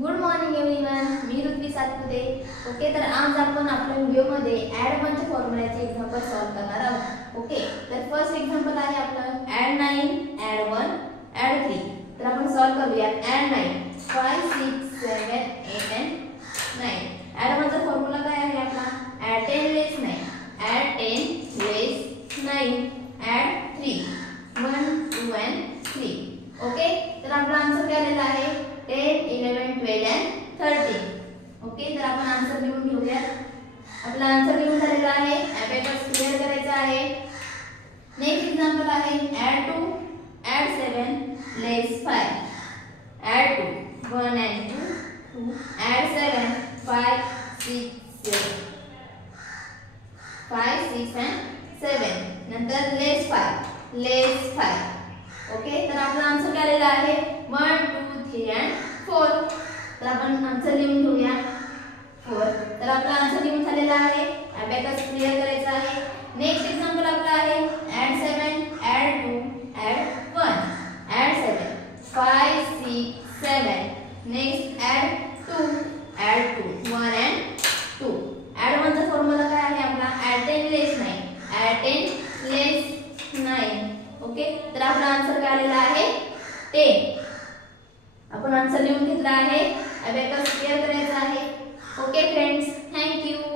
Good morning everyone, मी Ritvi Satpute. Okay, तर आज आपण आपल्या व्हिडिओमध्ये ॲड 1 च्या फॉर्म्युल्याचे एक्झाम्पल सॉल्व्ह करणार आहोत. ओके, तर फर्स्ट एक्झाम्पल आहे आपलं ॲड 9, ॲड 1, ॲड 3. तर आपण सॉल्व्ह करूया. Add 9 5 6 7 8 and 9. ॲड 1 चा फॉर्म्युला काय आहे आपला? Add 10 less 9, add 10 less 9, add 3 1 2 and 3. Okay, तर आपला आन्सर काय आलेला आहे? 10 11 12 and 13. ओके, तर आपण आन्सर लिहून घेऊया. आपला आन्सर लिहून झालेला आहे. अबॅकस क्लिअर करायचा आहे. नेक्स्ट एक्झाम्पल आहे add 2, add 7 less 5, add 2 1 and 2, add 7 5 6 7, 5 6 and 7, नंतर लेस 5. ओके, तर आपला आन्सर काय आलेला आहे? 1 2 3 and 4. तर आपण आन्सर लिहून घेऊया 4. तर आपला आन्सर लिहून झालेला आहे. अबॅकस क्लिअर करायचा आहे. नेक्स्ट एक्झाम्पल आपला आहे add 7, add 2, add 1, add 7 5 6 7, next add 2, add 2 1 and 2. Add 1 चा फॉर्म्युला काय आहे आपला? Add 10 less 9, add 10 less 9. Okay, तर आपला आन्सर काय आलेला आहे? 10. आपण आन्सर लिहून घेतला आहे. अबॅकस क्लिअर करायचा आहे. Okay friends, thank you.